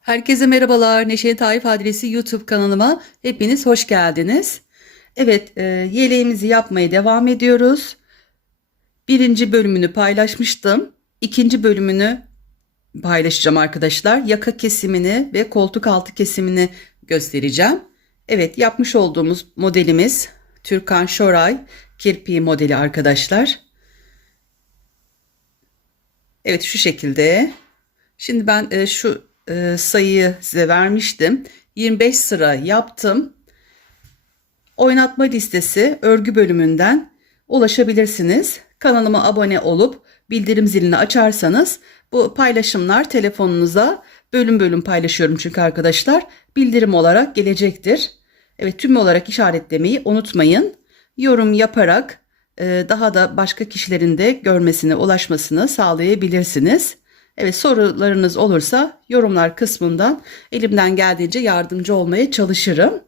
Herkese merhabalar. Neşe Taif adresi YouTube kanalıma hepiniz hoş geldiniz. Evet, e, yeleğimizi yapmaya devam ediyoruz. Birinci bölümünü paylaşmıştım. İkinci bölümünü paylaşacağım arkadaşlar. Yaka kesimini ve koltuk altı kesimini göstereceğim. Evet, yapmış olduğumuz modelimiz Türkan Şoray kirpiği modeli arkadaşlar. Evet, şu şekilde. Şimdi ben e, şu e, sayıyı size vermiştim. 25 sıra yaptım. Oynatma listesi örgü bölümünden ulaşabilirsiniz. Kanalıma abone olup bildirim zilini açarsanız bu paylaşımlar telefonunuza bölüm bölüm paylaşıyorum çünkü arkadaşlar bildirim olarak gelecektir. Evet tüm olarak işaretlemeyi unutmayın. Yorum yaparak e, daha da başka kişilerin de görmesine ulaşmasını sağlayabilirsiniz. Evet sorularınız olursa yorumlar kısmından elimden geldiğince yardımcı olmaya çalışırım.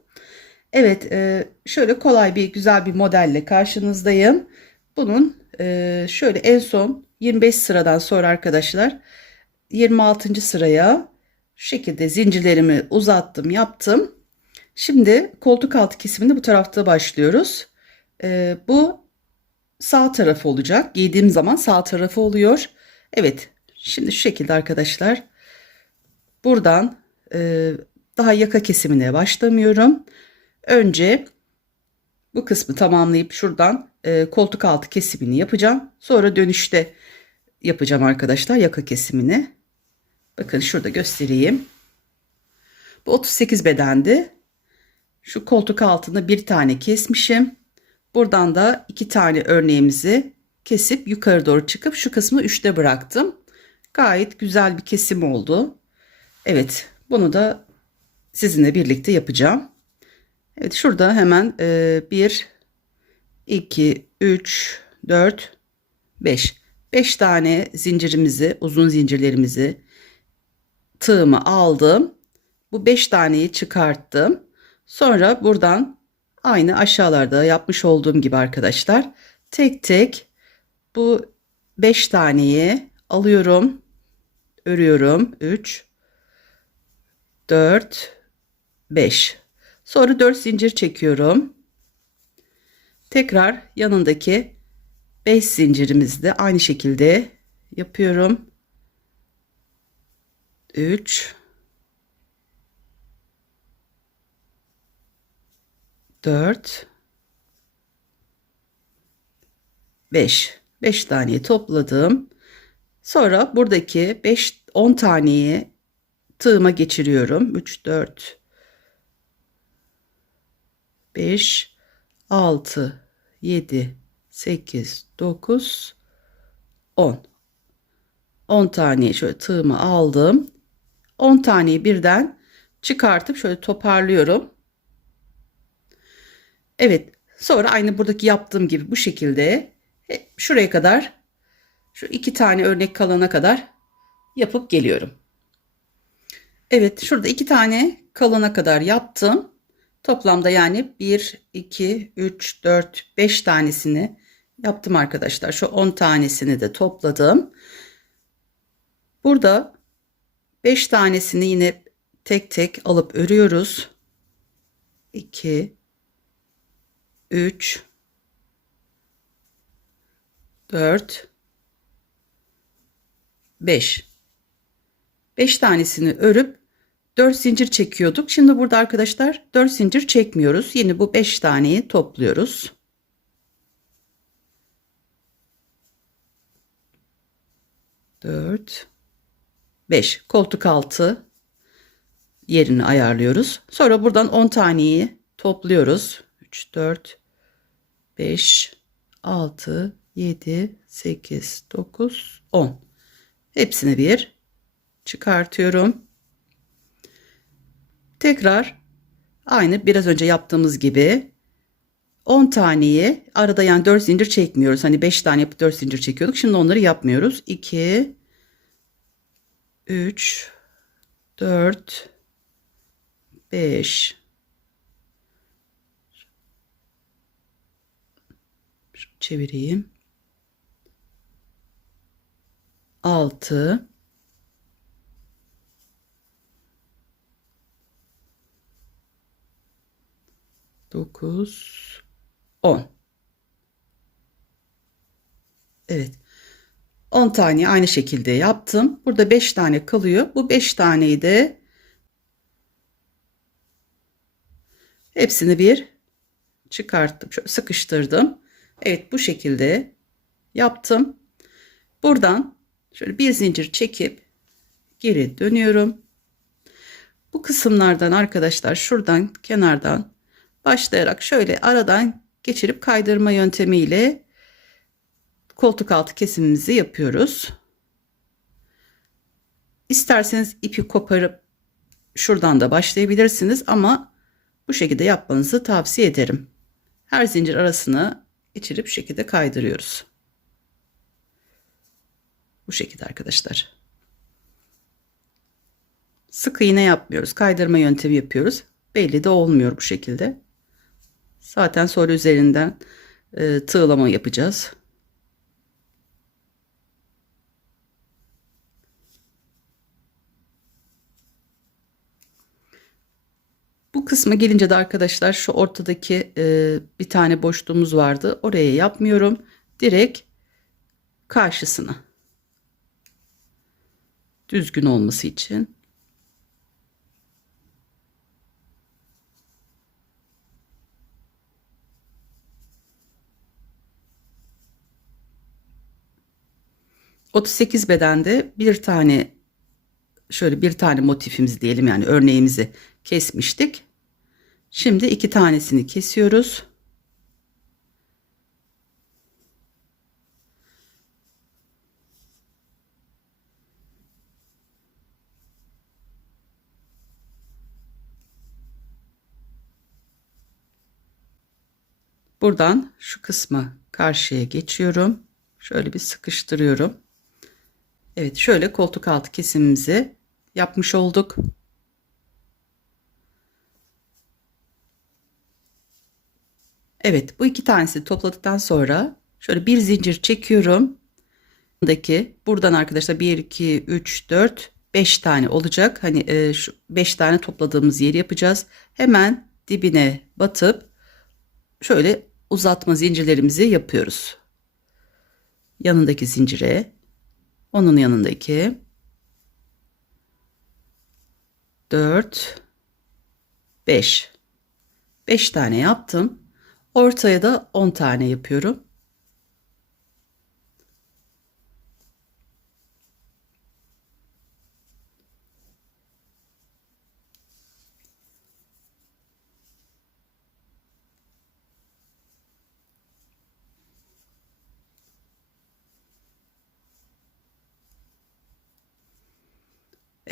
Evet e, şöyle kolay bir güzel bir modelle karşınızdayım. Bunun e, şöyle en son 25 sıradan sonra arkadaşlar 26. sıraya şu şekilde zincirlerimi uzattım yaptım. Şimdi koltuk altı kesiminde bu tarafta başlıyoruz. E, bu sağ tarafı olacak. Giydiğim zaman sağ tarafı oluyor. Evet Şimdi şu şekilde arkadaşlar. Buradan e, daha yaka kesimine başlamıyorum. Önce bu kısmı tamamlayıp şuradan e, koltuk altı kesimini yapacağım. Sonra dönüşte yapacağım arkadaşlar yaka kesimini. Bakın şurada göstereyim. Bu 38 bedendi. Şu koltuk altında bir tane kesmişim. Buradan da iki tane örneğimizi kesip yukarı doğru çıkıp şu kısmı 3'te bıraktım. Gayet güzel bir kesim oldu. Evet bunu da sizinle birlikte yapacağım. Evet şurada hemen 1, 2, 3, 4, 5. 5 tane zincirimizi uzun zincirlerimizi tığımı aldım. Bu 5 taneyi çıkarttım. Sonra buradan aynı aşağılarda yapmış olduğum gibi arkadaşlar tek tek bu 5 taneyi alıyorum örüyorum. 3 4 5 sonra 4 zincir çekiyorum. Tekrar yanındaki 5 zincirimizi de aynı şekilde yapıyorum. 3 4 5 5 taneyi topladım Sonra buradaki 5 10 taneyi tığıma geçiriyorum. 3 4 5 6 7 8 9 10 10 taneyi şöyle tığımı aldım. 10 taneyi birden çıkartıp şöyle toparlıyorum. Evet, sonra aynı buradaki yaptığım gibi bu şekilde e, şuraya kadar şu iki tane örnek kalana kadar yapıp geliyorum. Evet şurada iki tane kalana kadar yaptım. Toplamda yani 1, 2, 3, 4, 5 tanesini yaptım arkadaşlar. Şu 10 tanesini de topladım. Burada 5 tanesini yine tek tek alıp örüyoruz. 2 3 4 5. 5 tanesini örüp 4 zincir çekiyorduk. Şimdi burada arkadaşlar 4 zincir çekmiyoruz. Yine bu 5 taneyi topluyoruz. Dört, beş. Koltuk altı yerini ayarlıyoruz. Sonra buradan 10 taneyi topluyoruz. 3, 4, 5, 6, 7, 8, 9, 10. Hepsini bir çıkartıyorum. Tekrar aynı biraz önce yaptığımız gibi 10 taneyi arada yani 4 zincir çekmiyoruz. Hani 5 tane yapıp 4 zincir çekiyorduk. Şimdi onları yapmıyoruz. 2 3 4 5 çevireyim. 6 9 10 Evet 10 tane aynı şekilde yaptım. Burada 5 tane kalıyor. Bu 5 taneyi de hepsini bir çıkarttım. Sıkıştırdım. Evet bu şekilde yaptım. Buradan şöyle bir zincir çekip geri dönüyorum. Bu kısımlardan arkadaşlar şuradan kenardan başlayarak şöyle aradan geçirip kaydırma yöntemiyle koltuk altı kesimimizi yapıyoruz. İsterseniz ipi koparıp şuradan da başlayabilirsiniz ama bu şekilde yapmanızı tavsiye ederim. Her zincir arasını geçirip şekilde kaydırıyoruz. Bu şekilde arkadaşlar. Sık iğne yapmıyoruz. Kaydırma yöntemi yapıyoruz. Belli de olmuyor bu şekilde. Zaten sonra üzerinden e, tığlama yapacağız. Bu kısma gelince de arkadaşlar şu ortadaki e, bir tane boşluğumuz vardı. Oraya yapmıyorum. Direkt karşısına. Düzgün olması için. Otuz sekiz bedende bir tane şöyle bir tane motifimiz diyelim yani örneğimizi kesmiştik. Şimdi iki tanesini kesiyoruz. Buradan şu kısmı karşıya geçiyorum. Şöyle bir sıkıştırıyorum. Evet şöyle koltuk altı kesimimizi yapmış olduk. Evet bu iki tanesi topladıktan sonra şöyle bir zincir çekiyorum. Buradaki buradan arkadaşlar 1 2 3 4 5 tane olacak. Hani e, şu 5 tane topladığımız yeri yapacağız. Hemen dibine batıp şöyle uzatma zincirlerimizi yapıyoruz. Yanındaki zincire onun yanındaki 4 5 5 tane yaptım. Ortaya da 10 tane yapıyorum.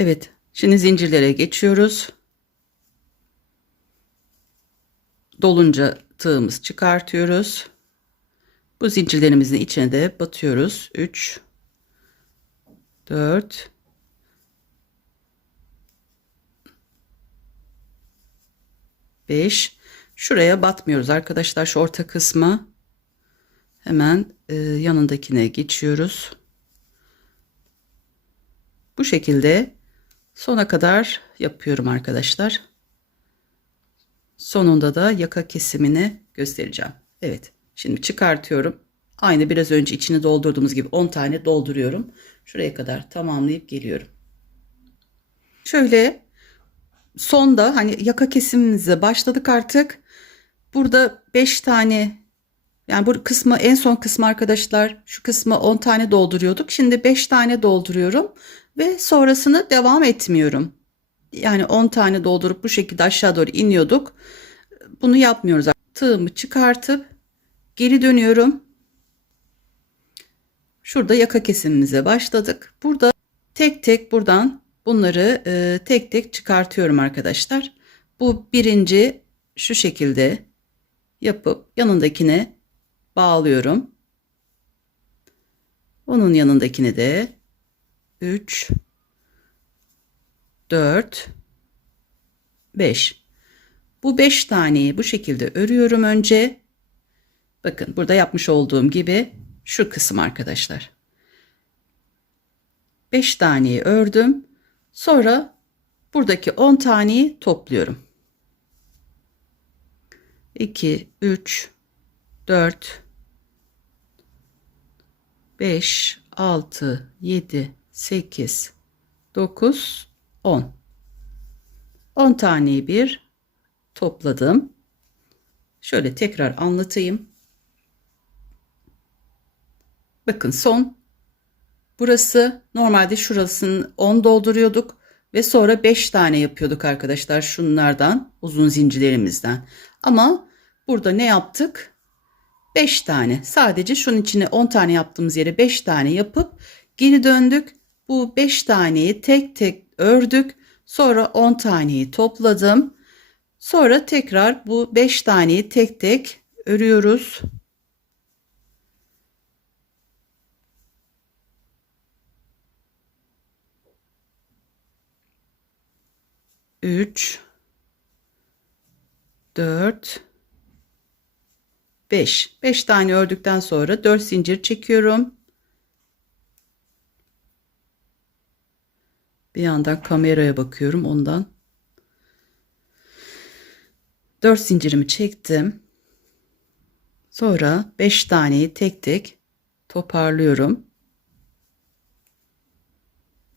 Evet, şimdi zincirlere geçiyoruz. Dolunca tığımız çıkartıyoruz. Bu zincirlerimizin içine de batıyoruz. 3 4 5 Şuraya batmıyoruz arkadaşlar. Şu orta kısma hemen e, yanındakine geçiyoruz. Bu şekilde sona kadar yapıyorum arkadaşlar. Sonunda da yaka kesimini göstereceğim. Evet şimdi çıkartıyorum. Aynı biraz önce içini doldurduğumuz gibi 10 tane dolduruyorum. Şuraya kadar tamamlayıp geliyorum. Şöyle sonda hani yaka kesimimize başladık artık. Burada 5 tane yani bu kısmı en son kısmı arkadaşlar şu kısmı 10 tane dolduruyorduk. Şimdi 5 tane dolduruyorum ve sonrasını devam etmiyorum yani 10 tane doldurup bu şekilde aşağı doğru iniyorduk. Bunu yapmıyoruz. Tığımı çıkartıp geri dönüyorum. Şurada yaka kesimimize başladık. Burada tek tek buradan bunları e, tek tek çıkartıyorum arkadaşlar. Bu birinci şu şekilde yapıp yanındakine bağlıyorum. Onun yanındakine de 3 4 5 bu 5 taneyi bu şekilde örüyorum önce. Bakın burada yapmış olduğum gibi şu kısım arkadaşlar. 5 taneyi ördüm. Sonra buradaki 10 taneyi topluyorum. 2, 3, 4, 5, 6, 7, 8, 9, 10. 10 taneyi bir topladım. Şöyle tekrar anlatayım. Bakın son burası normalde şurasını 10 dolduruyorduk ve sonra 5 tane yapıyorduk arkadaşlar şunlardan uzun zincirlerimizden. Ama burada ne yaptık? 5 tane. Sadece şunun içine 10 tane yaptığımız yere 5 tane yapıp geri döndük. Bu 5 taneyi tek tek ördük. Sonra 10 taneyi topladım. Sonra tekrar bu 5 taneyi tek tek örüyoruz. Üç, dört, beş. Beş tane ördükten sonra dört zincir çekiyorum. Bir yandan kameraya bakıyorum ondan. 4 zincirimi çektim. Sonra 5 taneyi tek tek toparlıyorum.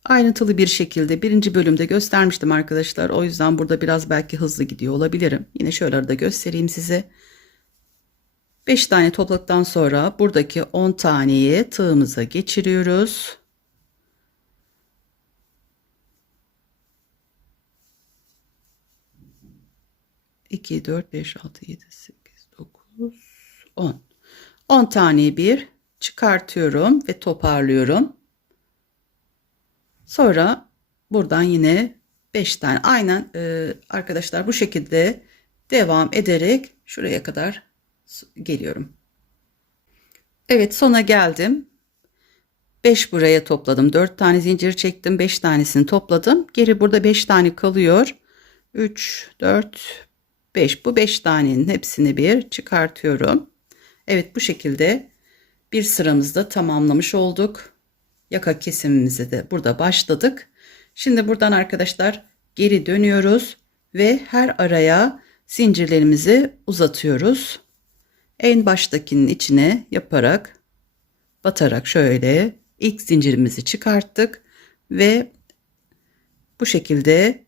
Ayrıntılı bir şekilde birinci bölümde göstermiştim arkadaşlar. O yüzden burada biraz belki hızlı gidiyor olabilirim. Yine şöyle arada göstereyim size. 5 tane topladıktan sonra buradaki 10 taneyi tığımıza geçiriyoruz. 2, 4, 5, 6, 7, 8, 9, 10. 10 taneyi bir çıkartıyorum ve toparlıyorum. Sonra buradan yine 5 tane aynen e, arkadaşlar bu şekilde devam ederek şuraya kadar geliyorum. Evet sona geldim. 5 buraya topladım. 4 tane zincir çektim. 5 tanesini topladım. Geri burada 5 tane kalıyor. 3, 4, 5. Bu 5 tanenin hepsini bir çıkartıyorum. Evet bu şekilde bir sıramızda tamamlamış olduk. Yaka kesimimizi de burada başladık. Şimdi buradan arkadaşlar geri dönüyoruz ve her araya zincirlerimizi uzatıyoruz. En baştakinin içine yaparak batarak şöyle ilk zincirimizi çıkarttık ve bu şekilde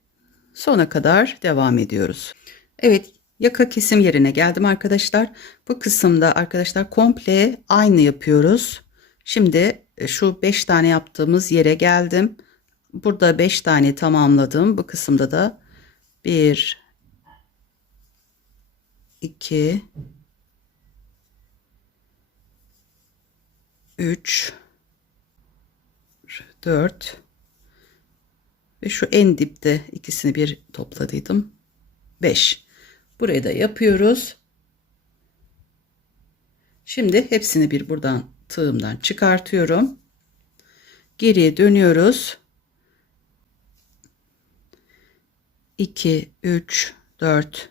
sona kadar devam ediyoruz. Evet yaka kesim yerine geldim arkadaşlar. Bu kısımda arkadaşlar komple aynı yapıyoruz. Şimdi e, şu 5 tane yaptığımız yere geldim. Burada 5 tane tamamladım. Bu kısımda da 1 2 3 4 ve şu en dipte ikisini bir topladıydım. 5 Burayı da yapıyoruz. Şimdi hepsini bir buradan tığımdan çıkartıyorum. Geriye dönüyoruz. 2, 3, 4,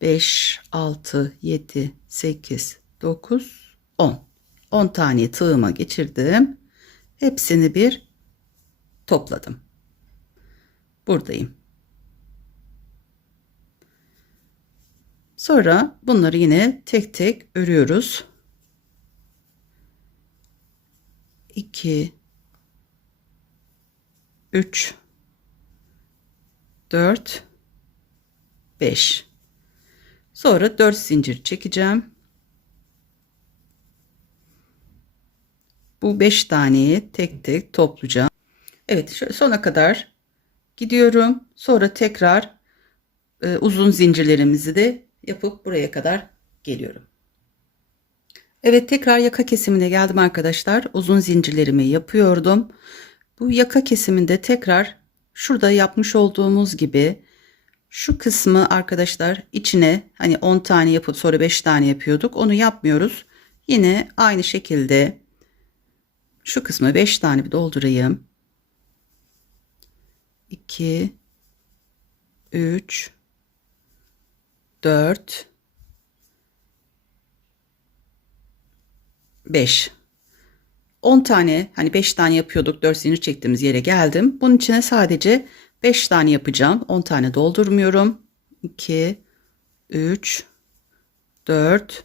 5, 6, 7, 8, 9, 10. 10 tane tığıma geçirdim. Hepsini bir topladım. Buradayım. Sonra bunları yine tek tek örüyoruz. 2 3 4 5 Sonra 4 zincir çekeceğim. Bu 5 taneyi tek tek toplayacağım. Evet şöyle sona kadar gidiyorum. Sonra tekrar e, uzun zincirlerimizi de yapıp buraya kadar geliyorum. Evet tekrar yaka kesimine geldim arkadaşlar. Uzun zincirlerimi yapıyordum. Bu yaka kesiminde tekrar şurada yapmış olduğumuz gibi şu kısmı arkadaşlar içine hani 10 tane yapıp sonra 5 tane yapıyorduk. Onu yapmıyoruz. Yine aynı şekilde şu kısmı 5 tane bir doldurayım. 2 3 4 5 10 tane hani 5 tane yapıyorduk 4 zincir çektiğimiz yere geldim. Bunun içine sadece 5 tane yapacağım. 10 tane doldurmuyorum. 2 3 4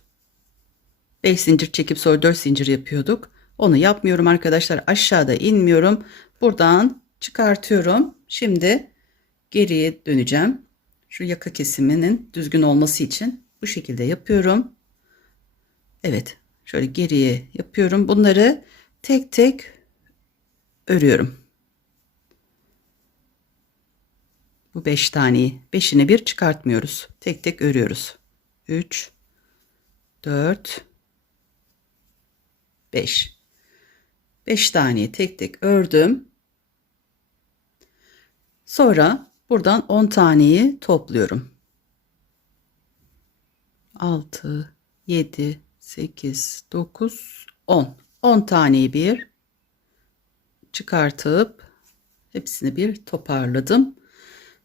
5 zincir çekip sonra 4 zincir yapıyorduk. Onu yapmıyorum arkadaşlar. Aşağıda inmiyorum. Buradan çıkartıyorum. Şimdi geriye döneceğim. Şu yaka kesiminin düzgün olması için bu şekilde yapıyorum. Evet. Şöyle geriye yapıyorum. Bunları tek tek örüyorum. Bu 5 taneyi. 5'ine bir çıkartmıyoruz. Tek tek örüyoruz. 3 4 5 5 taneyi tek tek ördüm. Sonra buradan 10 taneyi topluyorum. 6 7 8 9 10 10 taneyi bir çıkartıp hepsini bir toparladım.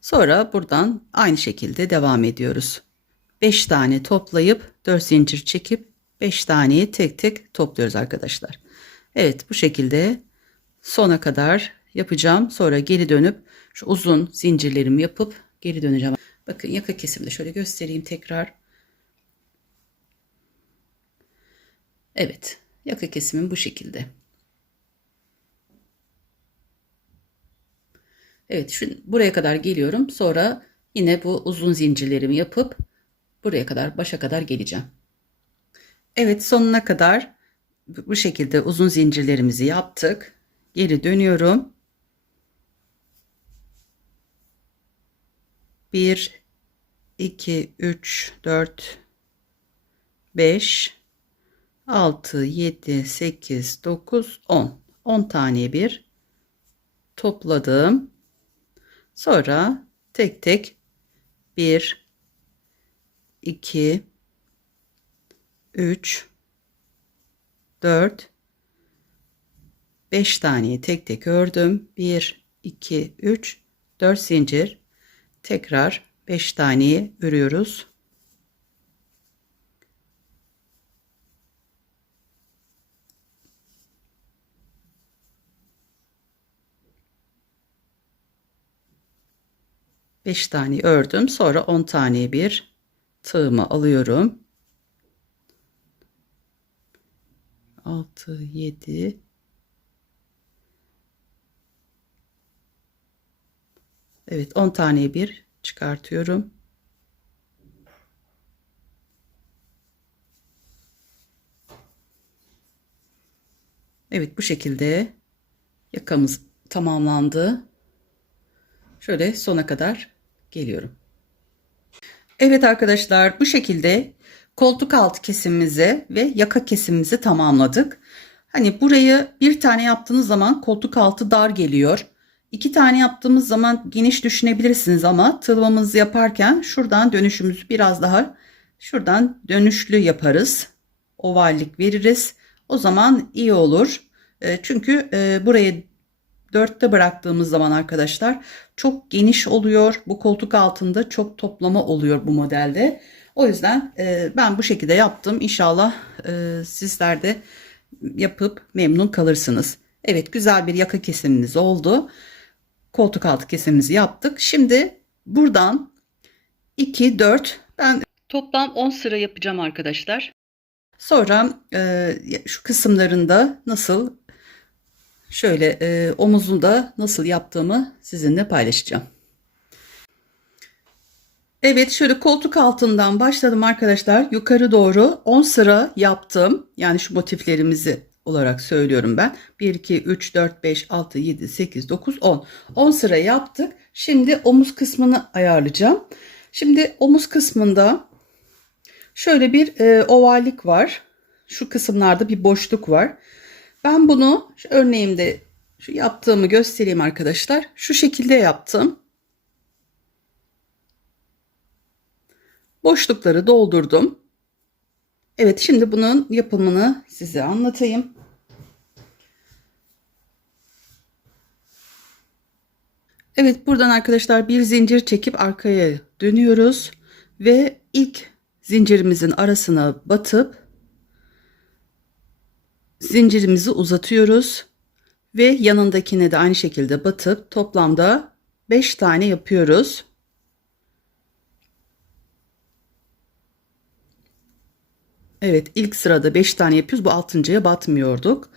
Sonra buradan aynı şekilde devam ediyoruz. 5 tane toplayıp 4 zincir çekip 5 taneyi tek tek topluyoruz arkadaşlar. Evet bu şekilde sona kadar yapacağım. Sonra geri dönüp şu uzun zincirlerimi yapıp geri döneceğim. Bakın yaka kesimde şöyle göstereyim tekrar. Evet yaka kesimim bu şekilde. Evet şu buraya kadar geliyorum. Sonra yine bu uzun zincirlerimi yapıp buraya kadar başa kadar geleceğim. Evet sonuna kadar bu şekilde uzun zincirlerimizi yaptık. Geri dönüyorum. 1 2 3 4 5 6 7 8 9 10 10 tane bir topladım. Sonra tek tek 1 2 3 4 5 taneyi tek tek ördüm. 1 2 3 4 zincir tekrar 5 taneyi örüyoruz. Beş tane ördüm. Sonra on tane bir tığımı alıyorum. 6, 7, Evet 10 taneye bir çıkartıyorum. Evet bu şekilde yakamız tamamlandı. Şöyle sona kadar geliyorum. Evet arkadaşlar bu şekilde koltuk altı kesimimizi ve yaka kesimimizi tamamladık. Hani burayı bir tane yaptığınız zaman koltuk altı dar geliyor. İki tane yaptığımız zaman geniş düşünebilirsiniz ama tığlamamızı yaparken şuradan dönüşümüzü biraz daha şuradan dönüşlü yaparız. Ovallik veririz. O zaman iyi olur. E, çünkü e, burayı dörtte bıraktığımız zaman arkadaşlar çok geniş oluyor. Bu koltuk altında çok toplama oluyor bu modelde. O yüzden e, ben bu şekilde yaptım. İnşallah sizler de yapıp memnun kalırsınız. Evet güzel bir yaka kesimimiz oldu. Koltuk altı kesimimizi yaptık. Şimdi buradan 2, 4 ben toplam 10 sıra yapacağım arkadaşlar. Sonra e, şu kısımlarında nasıl şöyle e, omuzunda nasıl yaptığımı sizinle paylaşacağım. Evet şöyle koltuk altından başladım arkadaşlar. Yukarı doğru 10 sıra yaptım. Yani şu motiflerimizi olarak söylüyorum ben. 1, 2, 3, 4, 5, 6, 7, 8, 9, 10. 10 sıra yaptık. Şimdi omuz kısmını ayarlayacağım. Şimdi omuz kısmında şöyle bir e, ovallik var. Şu kısımlarda bir boşluk var. Ben bunu şu örneğimde şu yaptığımı göstereyim arkadaşlar. Şu şekilde yaptım. Boşlukları doldurdum. Evet şimdi bunun yapımını size anlatayım. Evet buradan arkadaşlar bir zincir çekip arkaya dönüyoruz ve ilk zincirimizin arasına batıp zincirimizi uzatıyoruz ve yanındakine de aynı şekilde batıp toplamda 5 tane yapıyoruz. Evet ilk sırada 5 tane yapıyoruz. Bu 6.ya batmıyorduk.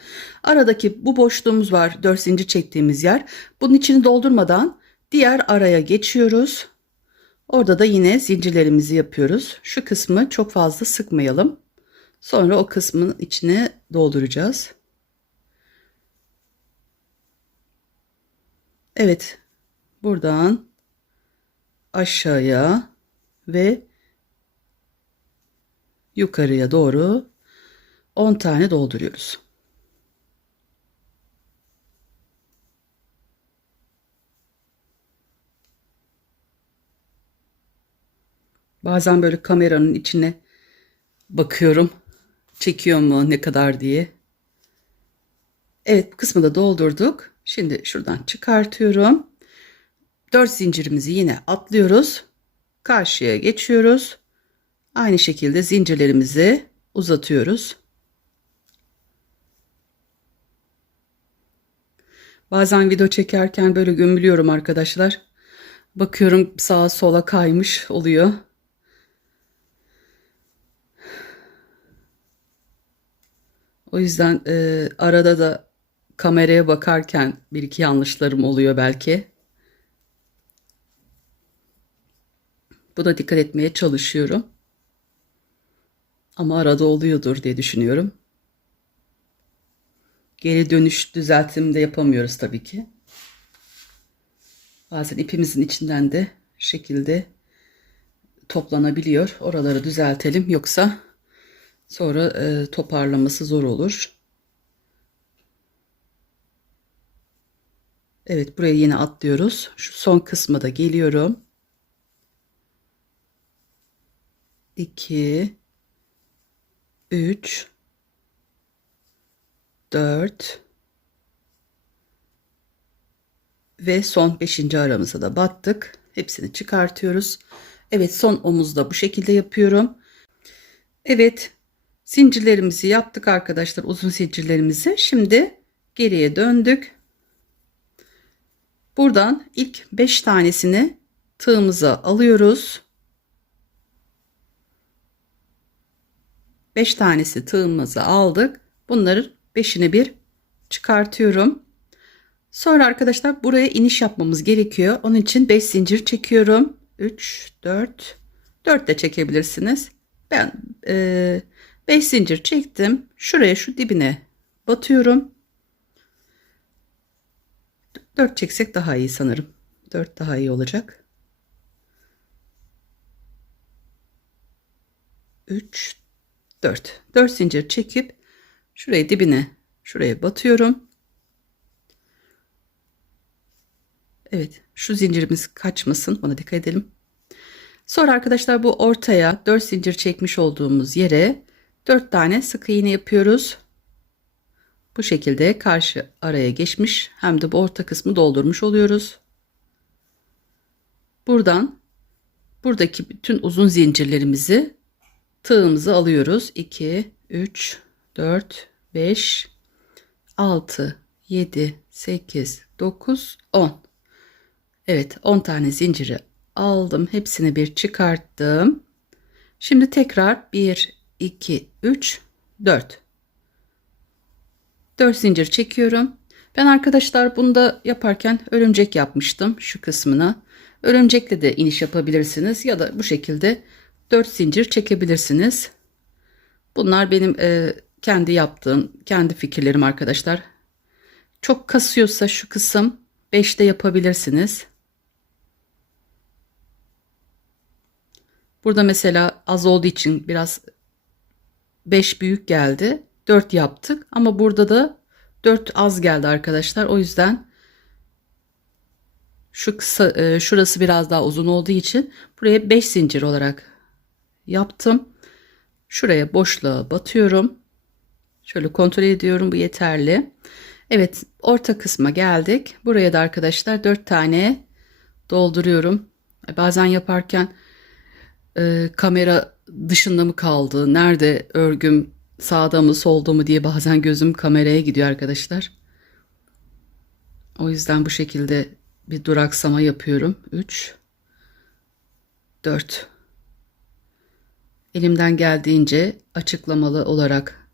Aradaki bu boşluğumuz var. 4 zincir çektiğimiz yer. Bunun içini doldurmadan diğer araya geçiyoruz. Orada da yine zincirlerimizi yapıyoruz. Şu kısmı çok fazla sıkmayalım. Sonra o kısmın içine dolduracağız. Evet. Buradan aşağıya ve yukarıya doğru 10 tane dolduruyoruz. Bazen böyle kameranın içine bakıyorum. Çekiyor mu ne kadar diye. Evet bu kısmı da doldurduk. Şimdi şuradan çıkartıyorum. 4 zincirimizi yine atlıyoruz. Karşıya geçiyoruz. Aynı şekilde zincirlerimizi uzatıyoruz. Bazen video çekerken böyle gömülüyorum arkadaşlar. Bakıyorum sağa sola kaymış oluyor. O yüzden e, arada da kameraya bakarken bir iki yanlışlarım oluyor belki. Buna dikkat etmeye çalışıyorum. Ama arada oluyordur diye düşünüyorum. Geri dönüş düzeltimi de yapamıyoruz tabii ki. Bazen ipimizin içinden de şekilde toplanabiliyor. Oraları düzeltelim yoksa sonra e, toparlaması zor olur. Evet buraya yine atlıyoruz. Şu son kısma da geliyorum. 2 3 4 ve son 5. aramıza da battık. Hepsini çıkartıyoruz. Evet son omuzda bu şekilde yapıyorum. Evet zincirlerimizi yaptık arkadaşlar uzun zincirlerimizi. Şimdi geriye döndük. Buradan ilk 5 tanesini tığımıza alıyoruz. 5 tanesi tığımızı aldık. Bunları 5'ini bir çıkartıyorum. Sonra arkadaşlar buraya iniş yapmamız gerekiyor. Onun için 5 zincir çekiyorum. 3, 4, 4 de çekebilirsiniz. Ben 5 e, zincir çektim. Şuraya şu dibine batıyorum. 4 çeksek daha iyi sanırım. 4 daha iyi olacak. 3 4 4 zincir çekip şuraya dibine şuraya batıyorum. Evet şu zincirimiz kaçmasın ona dikkat edelim. Sonra arkadaşlar bu ortaya 4 zincir çekmiş olduğumuz yere 4 tane sık iğne yapıyoruz. Bu şekilde karşı araya geçmiş hem de bu orta kısmı doldurmuş oluyoruz. Buradan buradaki bütün uzun zincirlerimizi tığımızı alıyoruz. 2, 3, 4, 5, 6, 7, 8, 9, 10. Evet 10 tane zinciri aldım. Hepsini bir çıkarttım. Şimdi tekrar 1, 2, 3, 4. 4 zincir çekiyorum. Ben arkadaşlar bunda yaparken örümcek yapmıştım şu kısmına. Örümcekle de iniş yapabilirsiniz ya da bu şekilde 4 zincir çekebilirsiniz. Bunlar benim e, kendi yaptığım, kendi fikirlerim arkadaşlar. Çok kasıyorsa şu kısım 5'te yapabilirsiniz. Burada mesela az olduğu için biraz 5 büyük geldi. 4 yaptık ama burada da 4 az geldi arkadaşlar. O yüzden şu kısa e, şurası biraz daha uzun olduğu için buraya 5 zincir olarak yaptım. Şuraya boşluğa batıyorum. Şöyle kontrol ediyorum bu yeterli. Evet orta kısma geldik. Buraya da arkadaşlar 4 tane dolduruyorum. Bazen yaparken e, kamera dışında mı kaldı? Nerede örgüm sağda mı solda mı diye bazen gözüm kameraya gidiyor arkadaşlar. O yüzden bu şekilde bir duraksama yapıyorum. 3 4 elimden geldiğince açıklamalı olarak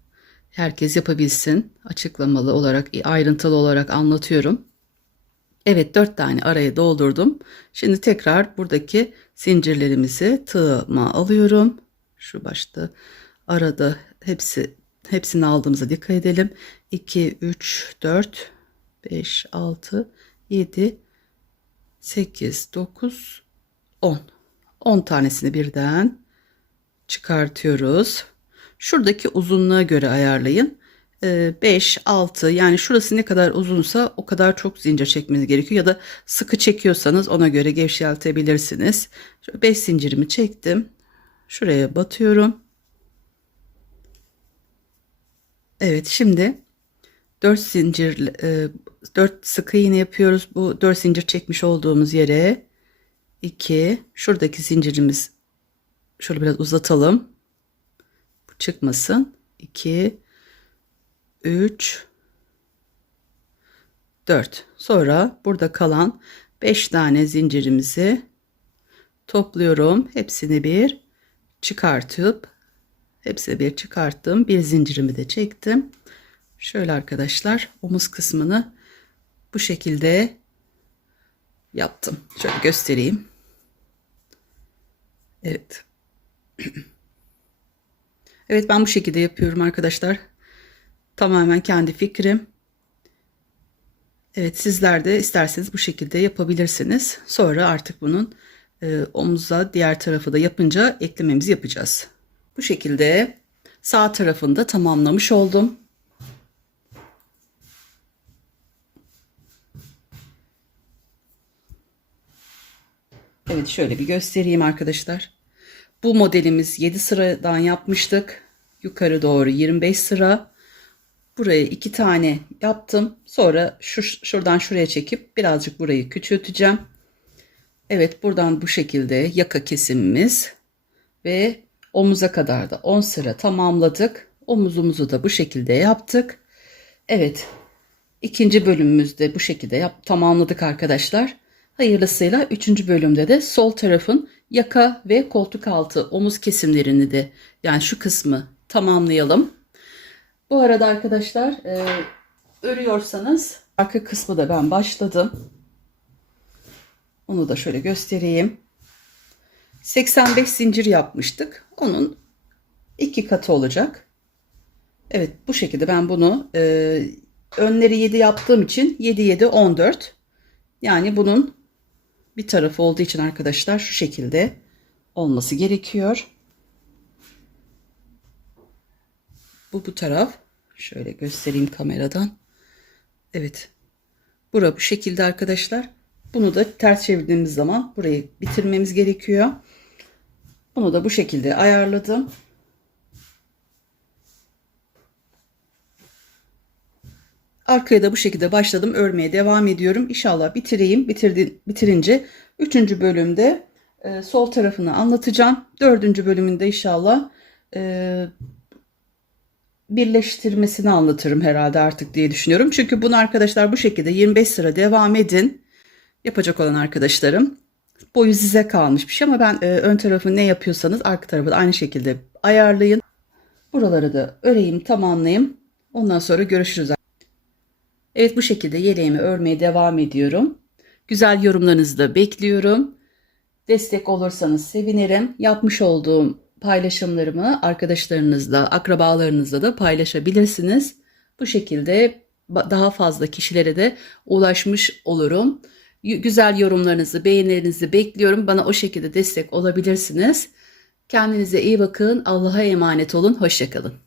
herkes yapabilsin. Açıklamalı olarak, ayrıntılı olarak anlatıyorum. Evet 4 tane araya doldurdum. Şimdi tekrar buradaki zincirlerimizi tığıma alıyorum. Şu başta arada hepsi hepsini aldığımıza dikkat edelim. 2 3 4 5 6 7 8 9 10. 10 tanesini birden çıkartıyoruz. Şuradaki uzunluğa göre ayarlayın. 5, 6 yani şurası ne kadar uzunsa o kadar çok zincir çekmeniz gerekiyor. Ya da sıkı çekiyorsanız ona göre gevşeltebilirsiniz. 5 zincirimi çektim. Şuraya batıyorum. Evet şimdi 4 zincir 4 sıkı iğne yapıyoruz. Bu 4 zincir çekmiş olduğumuz yere 2 şuradaki zincirimiz şöyle biraz uzatalım. Bu çıkmasın. 2 3 4 sonra burada kalan 5 tane zincirimizi topluyorum. Hepsini bir çıkartıp hepsini bir çıkarttım. Bir zincirimi de çektim. Şöyle arkadaşlar omuz kısmını bu şekilde yaptım. Şöyle göstereyim. Evet. Evet ben bu şekilde yapıyorum arkadaşlar. Tamamen kendi fikrim. Evet sizler de isterseniz bu şekilde yapabilirsiniz. Sonra artık bunun e, omuza diğer tarafı da yapınca eklememizi yapacağız. Bu şekilde sağ tarafında tamamlamış oldum. Evet şöyle bir göstereyim arkadaşlar. Bu modelimiz 7 sıradan yapmıştık. Yukarı doğru 25 sıra. Buraya iki tane yaptım. Sonra şu şuradan şuraya çekip birazcık burayı küçülteceğim. Evet buradan bu şekilde yaka kesimimiz ve omuza kadar da 10 sıra tamamladık. Omuzumuzu da bu şekilde yaptık. Evet ikinci bölümümüzde bu şekilde yap, tamamladık arkadaşlar. Hayırlısıyla üçüncü bölümde de sol tarafın yaka ve koltuk altı omuz kesimlerini de yani şu kısmı tamamlayalım. Bu arada arkadaşlar e, örüyorsanız arka kısmı da ben başladım. Onu da şöyle göstereyim. 85 zincir yapmıştık. Onun iki katı olacak. Evet bu şekilde ben bunu e, önleri 7 yaptığım için 7 7 14. Yani bunun bir tarafı olduğu için arkadaşlar şu şekilde olması gerekiyor. Bu bu taraf. Şöyle göstereyim kameradan. Evet. Bura bu şekilde arkadaşlar. Bunu da ters çevirdiğimiz zaman burayı bitirmemiz gerekiyor. Bunu da bu şekilde ayarladım. Arkaya da bu şekilde başladım. Örmeye devam ediyorum. İnşallah bitireyim. Bitirdi, bitirince 3. bölümde e, sol tarafını anlatacağım. 4. bölümünde inşallah e, birleştirmesini anlatırım herhalde artık diye düşünüyorum. Çünkü bunu arkadaşlar bu şekilde 25 sıra devam edin. Yapacak olan arkadaşlarım. Boyu size kalmış bir şey ama ben e, ön tarafı ne yapıyorsanız arka tarafı da aynı şekilde ayarlayın. Buraları da öreyim tamamlayayım. Ondan sonra görüşürüz. Evet bu şekilde yeleğimi örmeye devam ediyorum. Güzel yorumlarınızı da bekliyorum. Destek olursanız sevinirim. Yapmış olduğum paylaşımlarımı arkadaşlarınızla, akrabalarınızla da paylaşabilirsiniz. Bu şekilde daha fazla kişilere de ulaşmış olurum. Güzel yorumlarınızı, beğenilerinizi bekliyorum. Bana o şekilde destek olabilirsiniz. Kendinize iyi bakın. Allah'a emanet olun. Hoşçakalın.